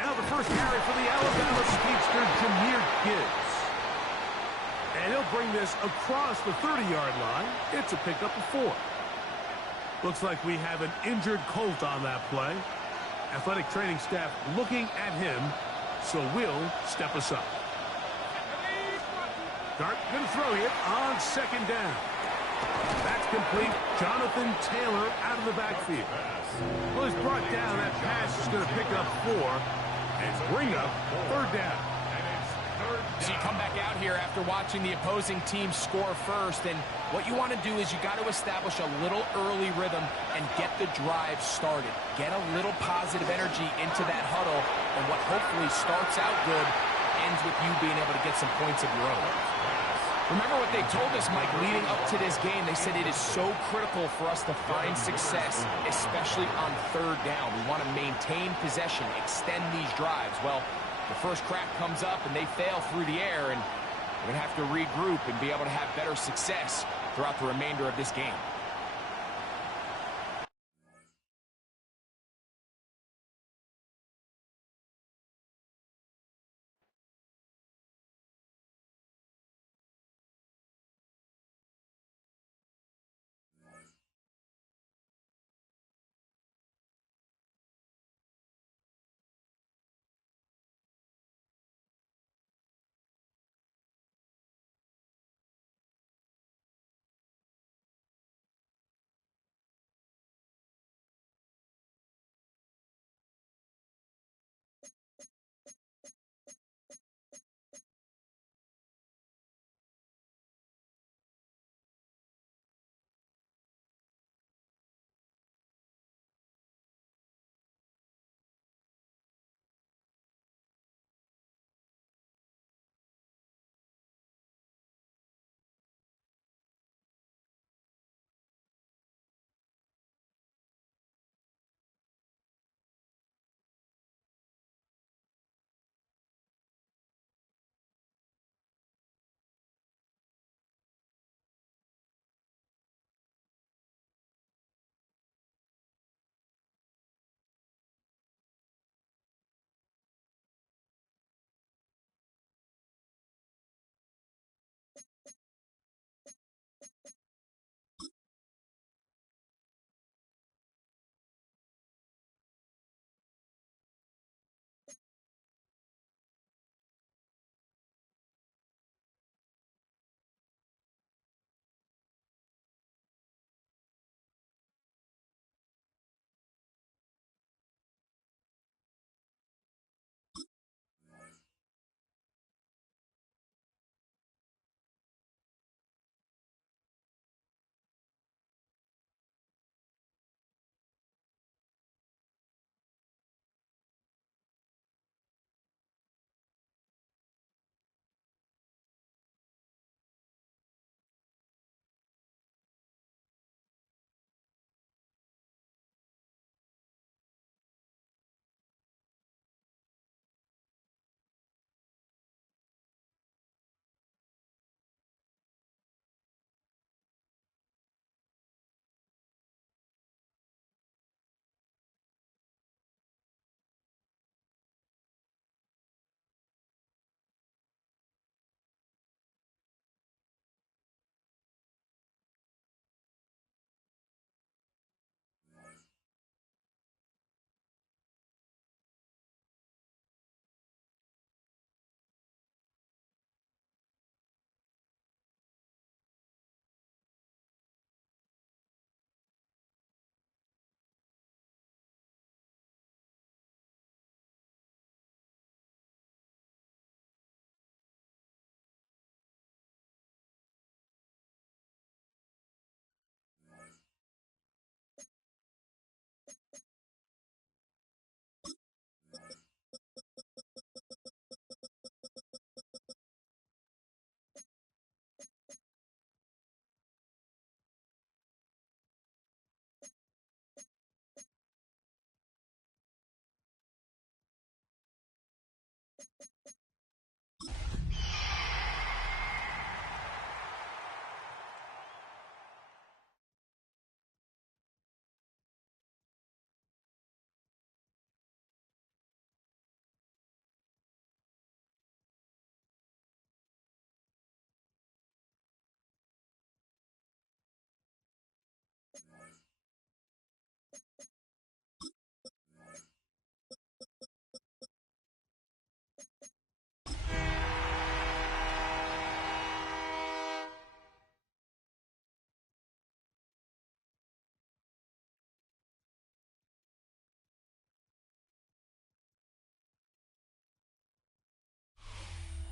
Now the first carry for the Alabama speedster, Jahmyr Gibbs. And he'll bring this across the 30-yard line. It's a pickup of 4. Looks like we have an injured Colt on that play. Athletic training staff looking at him, so we'll step aside. Dart going to throw it on 2nd down. That's complete. Jonathan Taylor out of the backfield. Well, he's brought down. That pass is going to pick up 4 and bring up 3rd down. So you come back out here after watching the opposing team score first, and what you want to do is you got to establish a little early rhythm and get the drive started. Get a little positive energy into that huddle, and what hopefully starts out good ends with you being able to get some points of your own. Remember what they told us, Mike, leading up to this game. They said it is so critical for us to find success, especially on 3rd down. We want to maintain possession, extend these drives. Well, the first crack comes up and they fail through the air, and we're going to have to regroup and be able to have better success throughout the remainder of this game.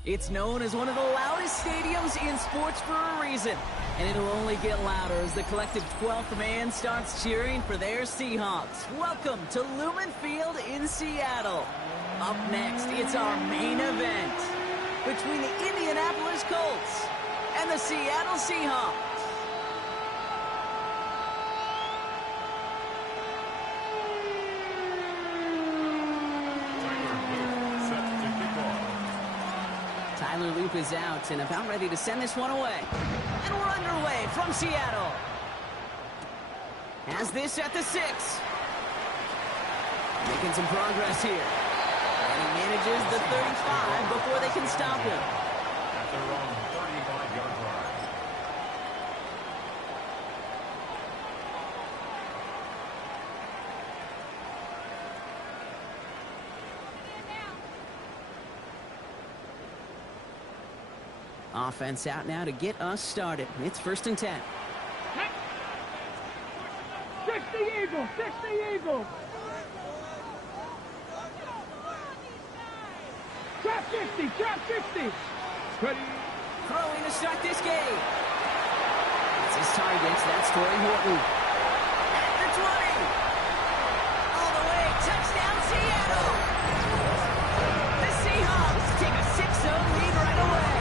It's known as one of the loudest stadiums in sports for a reason. And it'll only get louder as the collective 12th man starts cheering for their Seahawks. Welcome to Lumen Field in Seattle. Up next, it's our main event between the Indianapolis Colts and the Seattle Seahawks. Tyler Loop is out and about ready to send this one away. And we're underway from Seattle. Has this at the 6. Making some progress here. And he manages the 35 before they can stop him. At their own 35-yard line. Offense out now to get us started. It's 1st and 10. 60 Eagles! 60 Eagles! Trap 60! Trap 60! Ready? Throwing to start this game. It's his targets. That's Torrey Horton. At the 20. All the way. Touchdown, Seattle. The Seahawks take a 6-0 lead right away.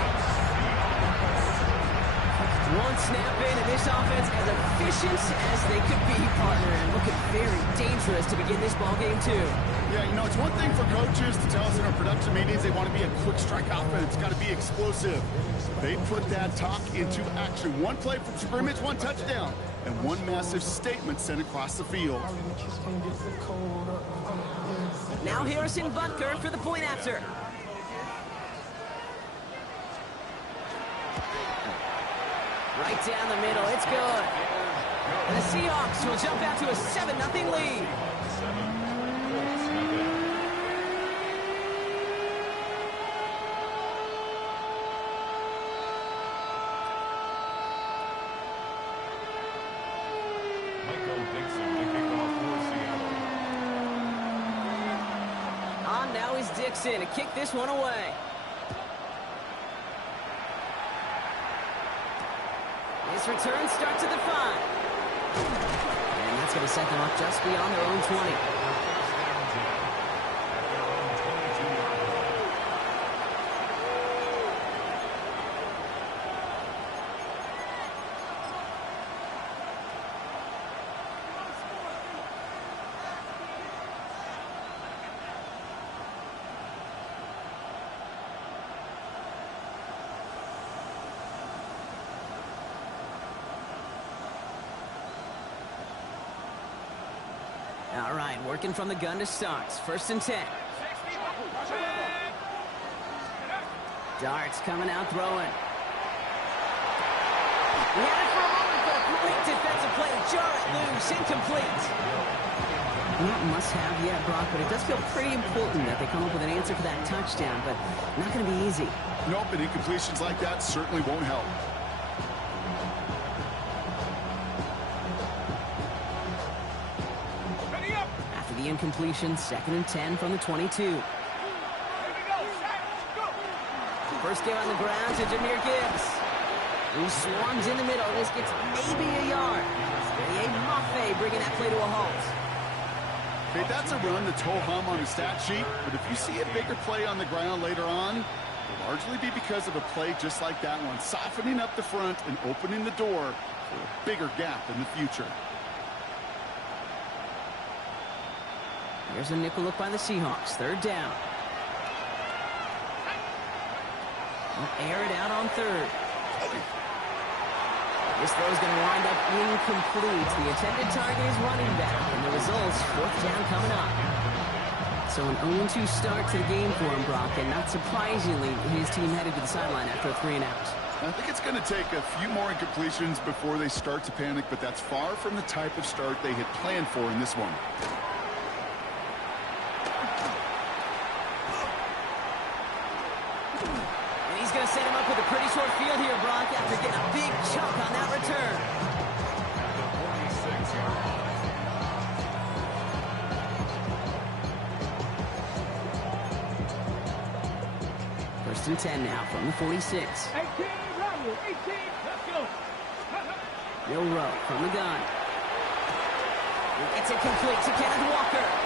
One snap in, and this offense as efficient as they could be, partner, and looking very dangerous to begin this ball game too. Yeah, you know, it's one thing for coaches to tell us in our production meetings they want to be a quick strike offense. It's got to be explosive. They put that talk into action. One play from scrimmage, one touchdown, and one massive statement sent across the field. Now Harrison Butker for the point after. Right down the middle, it's good. And the Seahawks will jump out to a 7-0 lead. On now is Dixon to kick this one away. This return starts at the 5. And that's going to set them up just beyond their own 20. All right, working from the gun to start. 1st and 10. Darts coming out throwing. He had it for a moment, but a great defensive play to jar it loose. Incomplete. Not must-have yet, Brock, but it does feel pretty important that they come up with an answer for that touchdown, but not going to be easy. Nope, and incompletions like that certainly won't help. After the incompletion, 2nd and 10 from the 22. First game on the ground to Jahmyr Gibbs. He swarms in the middle. This gets maybe a yard. A Mafe bringing that play to a halt. Okay, that's a run that's ho-hum on the stat sheet, but if you see a bigger play on the ground later on, it'll largely be because of a play just like that one, softening up the front and opening the door for a bigger gap in the future. Here's a nickel look by the Seahawks. 3rd down. They'll air it out on 3rd. This throw is going to wind up incomplete. The intended target is running back, and the results, 4th down coming up. So an 0-2 start to the game for him, Brock, and not surprisingly, his team headed to the sideline after a 3-and-out. I think it's going to take a few more incompletions before they start to panic, but that's far from the type of start they had planned for in this one. Going to set him up with a pretty short field here, Brock, after getting a big chunk on that return. First and 10 now from the 46. 18, Romney, 18, let's go. Milrow from the gun. It's incomplete to Kenneth Walker.